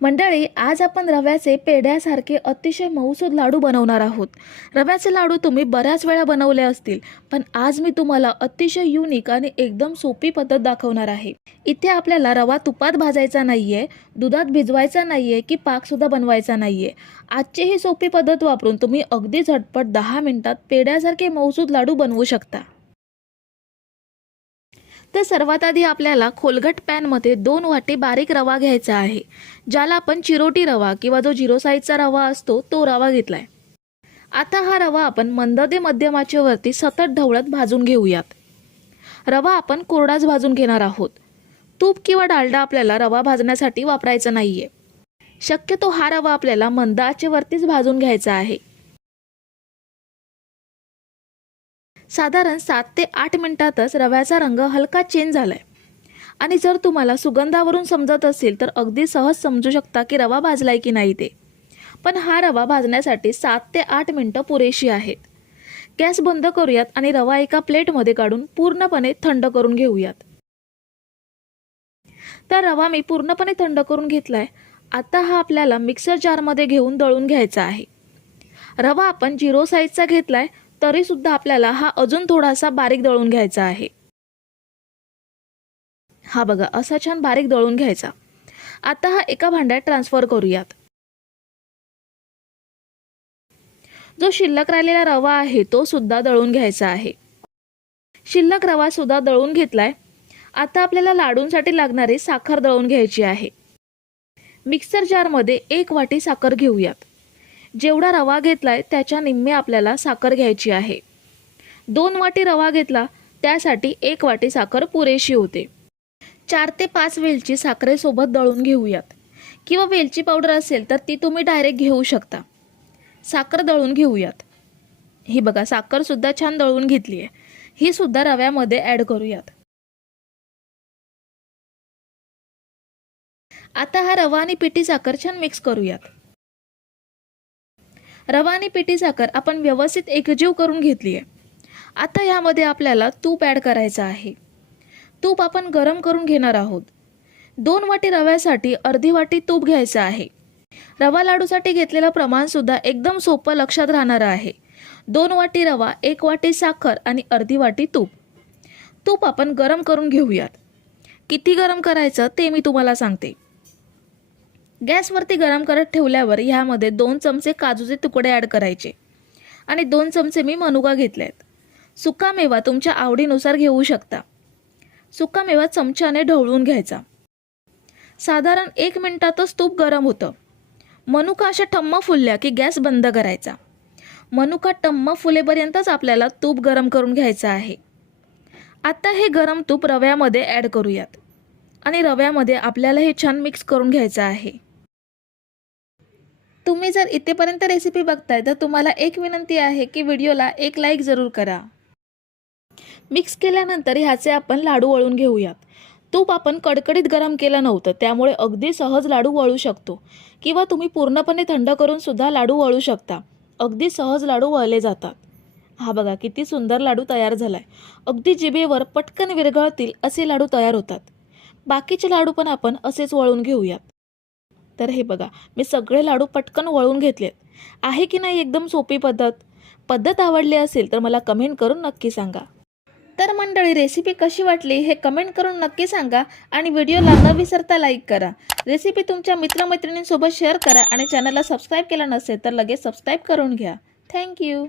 मंडळी आज आपण रव्याचे पेढ्यासारखे अतिशय मऊसूद लाडू बनवणार आहोत. रव्याचे लाडू तुम्ही बऱ्याच वेळा बनवले असतील पण आज मी तुम्हाला अतिशय युनिक आणि एकदम सोपी पद्धत दाखवणार आहे. इथे आपल्याला रवा तुपात भाजायचा नाहीये दुधात भिजवायचा नाहीये की पाकसुद्धा बनवायचा नाही आजची ही सोपी पद्धत वापरून तुम्ही अगदी झटपट दहा मिनिटात पेढ्यासारखे मऊसूद लाडू बनवू शकता. तर सर्वात आधी आपल्याला खोलगट पॅनमध्ये दोन वाटी बारीक रवा घ्यायचा आहे ज्याला आपण चिरोटी रवा किंवा जो झिरो साईजचा रवा असतो तो रवा घेतलाय. आता हा रवा आपण मंद ते मध्यमाचेवरती सतत ढवळत भाजून घेऊयात. रवा आपण कोरडाच भाजून घेणार आहोत. तूप किंवा डालडा आपल्याला रवा भाजण्यासाठी वापरायचा नाहीये. शक्यतो हा रवा आपल्याला मंद आचेवरतीच भाजून घ्यायचा आहे. साधारण सात ते आठ मिनटातच रव्याचा रंग हलका चेंज झाला आहे आणि जर तुम्हाला सुगंधावरून समजत असेल तर अगदी सहज समजू शकता की रवा भाजला आहे की नाही ते. पण हा रवा भाजण्यासाठी सात ते आठ मिनटं पुरेशी आहेत. गॅस बंद करूयात आणि रवा एका प्लेटमध्ये काढून पूर्णपणे थंड करून घेऊयात. तर रवा मी पूर्णपणे थंड करून घेतला आहे आता हा आपल्याला मिक्सर जारमध्ये घेऊन दळून घ्यायचा आहे. रवा आपण झिरो साईजचा घेतला आहे सुद्धा आपल्याला हा अजून थोडासा बारीक दळून घ्यायचा आहे. हा बघा असा छान बारीक दळून घ्यायचा. आता हा एका भांड्यात ट्रान्सफर करूयात. जो शिल्लक राहिलेला रवा आहे तो सुद्धा दळून घ्यायचा आहे. शिल्लक रवा सुद्धा दळून घेतलाय. आता आपल्याला लाडूंसाठी लागणारी साखर दळून घ्यायची आहे. मिक्सर जारमध्ये एक वाटी साखर घेऊयात. जेवढा रवा घेतलाय त्याच्या निम्मे आपल्याला साखर घ्यायची आहे. दोन वाटी रवा घेतला त्यासाठी एक वाटी साखर पुरेशी होते. चार ते पाच वेलची साखरेसोबत दळून घेऊयात. किंवा वेलची पावडर असेल तर ती तुम्ही डायरेक्ट घेऊ शकता. साखर दळून घेऊयात. ही बघा साखरसुद्धा छान दळून घेतली आहे ही सुद्धा रव्यामध्ये ॲड करूयात. आता हा रवा आणि पिठी साखर छान मिक्स करूयात. रवा आणि पिठी साखर आपण व्यवस्थित एकजीव करून घेतली आहे. आता यामध्ये आपल्याला तूप ॲड करायचं आहे. तूप आपण गरम करून घेणार आहोत. दोन वाटी रव्यासाठी अर्धी वाटी तूप घ्यायचं आहे. रवा लाडूसाठी घेतलेलं प्रमाणसुद्धा एकदम सोपं लक्षात राहणारं आहे. दोन वाटी रवा एक वाटी साखर आणि अर्धी वाटी तूप. तूप आपण गरम करून घेऊयात. किती गरम करायचं ते मी तुम्हाला सांगते. गॅसवरती गरम करत ठेवल्यावर ह्यामध्ये दोन चमचे काजूचे तुकडे ॲड करायचे. आणि दोन चमचे मी मनुका घेतले आहेत सुका मेवा तुमच्या आवडीनुसार घेऊ शकता. सुका मेवा चमच्याने ढवळून घ्यायचा. साधारण एक मिनटातच तूप गरम होतं. मनुका अशा टम्म फुलल्या की गॅस बंद करायचा. मनुका टम्म फुलेपर्यंतच आपल्याला तूप गरम करून घ्यायचं आहे. आता हे गरम तूप रव्यामध्ये ॲड करूयात. आणि रव्यामध्ये आपल्याला हे छान मिक्स करून घ्यायचं आहे. तुम्ही जर इथेपर्यंत रेसिपी बघताय तर तुम्हाला एक विनंती आहे की व्हिडिओला एक लाईक जरूर करा. मिक्स केल्यानंतर ह्याचे आपण लाडू वळून घेऊयात. तूप आपण कडकडीत गरम केलं नव्हतं त्यामुळे अगदी सहज लाडू वळू शकतो. किंवा तुम्ही पूर्णपणे थंड करून सुद्धा लाडू वळू शकता. अगदी सहज लाडू वळले जातात. हा बघा किती सुंदर लाडू तयार झालाय. अगदी जिभेवर पटकन विरघळतील असे लाडू तयार होतात. बाकीचे लाडू पण आपण असेच वळून घेऊयात. तर हे बघा मी सगळे लाडू पटकन वळून घेतलेत. आहे की नाही एकदम सोपी पद्धत? पद्धत आवडली असेल तर मला कमेंट करून नक्की सांगा. तर मंडळी रेसिपी कशी वाटली हे कमेंट करून नक्की सांगा आणि व्हिडिओला न विसरता लाईक करा. रेसिपी तुमच्या मित्रमैत्रिणींसोबत शेअर करा आणि चॅनलला सबस्क्राईब केला नसेल तर लगेच सबस्क्राईब करून घ्या. थँक्यू